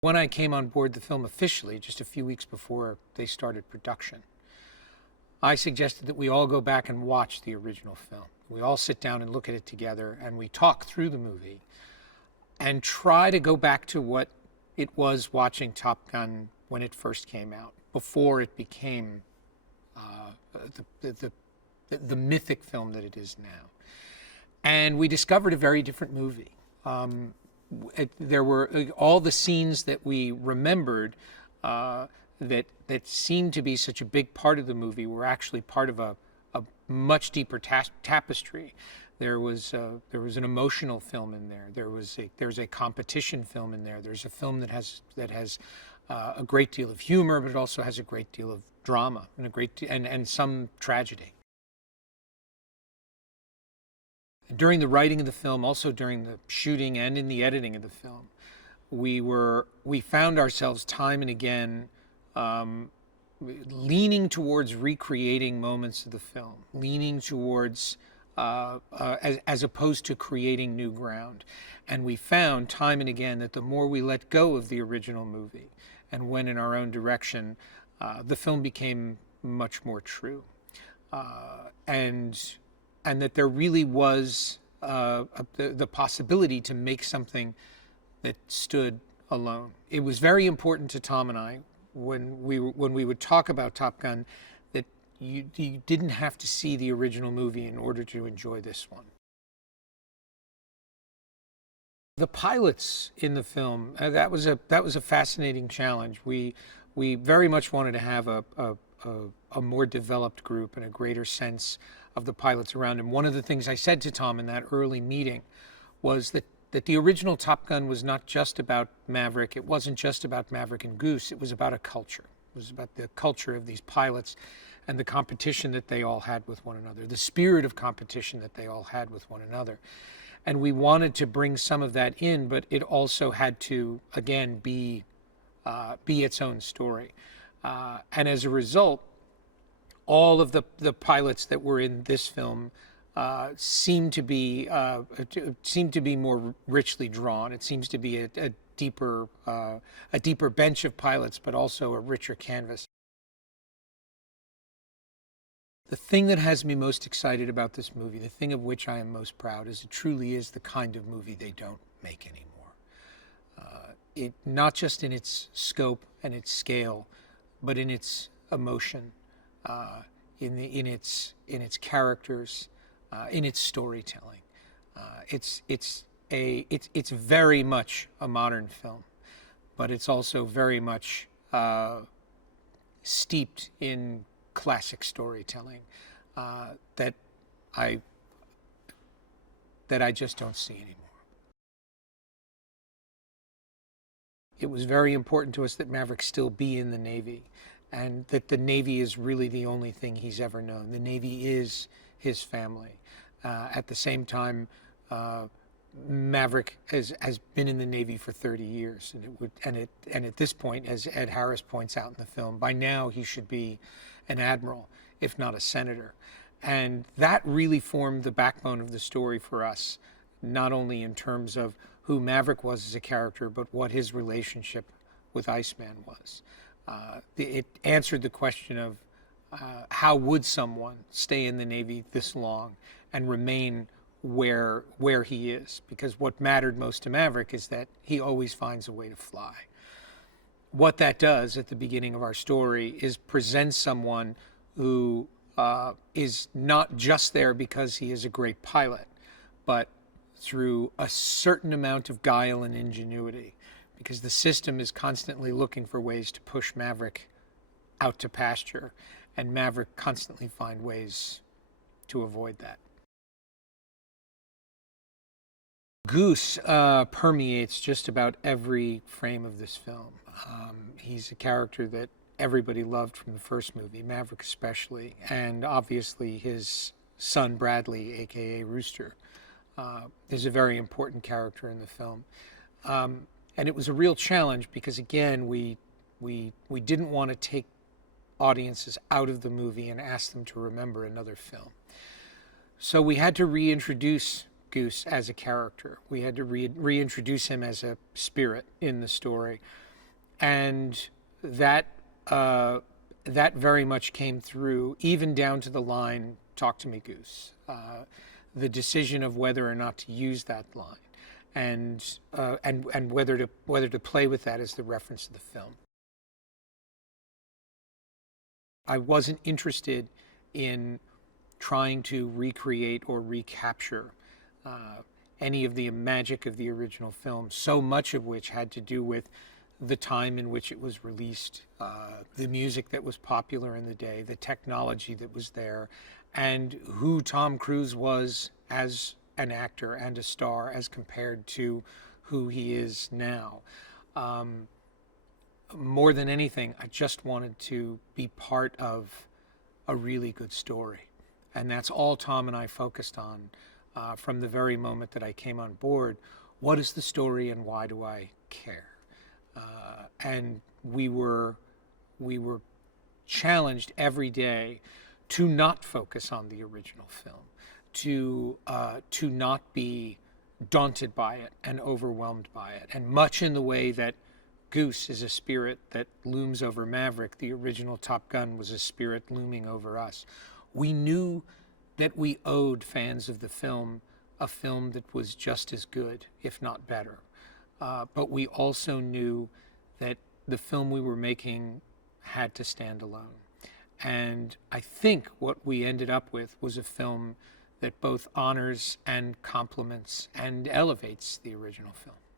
When I came on board the film officially, just a few weeks before they started production, I suggested that we all go back and watch the original film. We all sit down and look at it together, and we talk through the movie and try to go back to what it was watching Top Gun when it first came out, before it became the mythic film that it is now. And we discovered a very different movie. There were all the scenes that we remembered that seemed to be such a big part of the movie were actually part of a much deeper tapestry. There was an emotional film in there. There's a competition film in there. There's a film that has a great deal of humor, but it also has a great deal of drama and some tragedy. During the writing of the film, also during the shooting and in the editing of the film, we found ourselves time and again leaning towards recreating moments of the film, leaning towards as opposed to creating new ground. And we found time and again that the more we let go of the original movie and went in our own direction, the film became much more true. And that there really was the possibility to make something that stood alone. It was very important to Tom and I when we would talk about Top Gun that you didn't have to see the original movie in order to enjoy this one. The pilots in the film, that was a fascinating challenge. We very much wanted to have a more developed group and a greater sense of the pilots around him. One of the things I said to Tom in that early meeting was that the original Top Gun was not just about Maverick. It wasn't just about Maverick and Goose. It was about a culture. It was about the culture of these pilots and the competition that they all had with one another, the spirit of competition that they all had with one another. And we wanted to bring some of that in, but it also had to, again, be its own story. And as a result, all of the pilots that were in this film seem to be more richly drawn. It seems to be a deeper bench of pilots, but also a richer canvas. The thing that has me most excited about this movie, the thing of which I am most proud, is it truly is the kind of movie they don't make anymore. It not just in its scope and its scale, but in its emotion. In its characters, in its storytelling. It's very much a modern film, but it's also very much steeped in classic storytelling that I just don't see anymore. It was very important to us that Maverick still be in the Navy, and that the Navy is really the only thing he's ever known. The Navy is his family. At the same time, Maverick has been in the Navy for 30 years, and at this point, as Ed Harris points out in the film, by now he should be an admiral, if not a senator. And that really formed the backbone of the story for us, not only in terms of who Maverick was as a character, but what his relationship with Iceman was. It answered the question of how would someone stay in the Navy this long and remain where he is? Because what mattered most to Maverick is that he always finds a way to fly. What that does at the beginning of our story is present someone who is not just there because he is a great pilot, but through a certain amount of guile and ingenuity, because the system is constantly looking for ways to push Maverick out to pasture, and Maverick constantly find ways to avoid that. Goose permeates just about every frame of this film. He's a character that everybody loved from the first movie, Maverick especially, and obviously his son Bradley, aka Rooster, is a very important character in the film. And it was a real challenge because, again, we didn't want to take audiences out of the movie and ask them to remember another film. So we had to reintroduce Goose as a character. We had to reintroduce him as a spirit in the story. And that that very much came through, even down to the line, "Talk to me, Goose." The decision of whether or not to use that line, and whether to play with that as the reference to the film. I wasn't interested in trying to recreate or recapture any of the magic of the original film, so much of which had to do with the time in which it was released, the music that was popular in the day, the technology that was there, and who Tom Cruise was as an actor and a star as compared to who he is now. More than anything, I just wanted to be part of a really good story. And that's all Tom and I focused on from the very moment that I came on board. What is the story and why do I care? And we were challenged every day to not focus on the original film, to not be daunted by it and overwhelmed by it. And much in the way that Goose is a spirit that looms over Maverick, the original Top Gun was a spirit looming over us. We knew that we owed fans of the film a film that was just as good, if not better. But we also knew that the film we were making had to stand alone. And I think what we ended up with was a film that both honors and compliments and elevates the original film.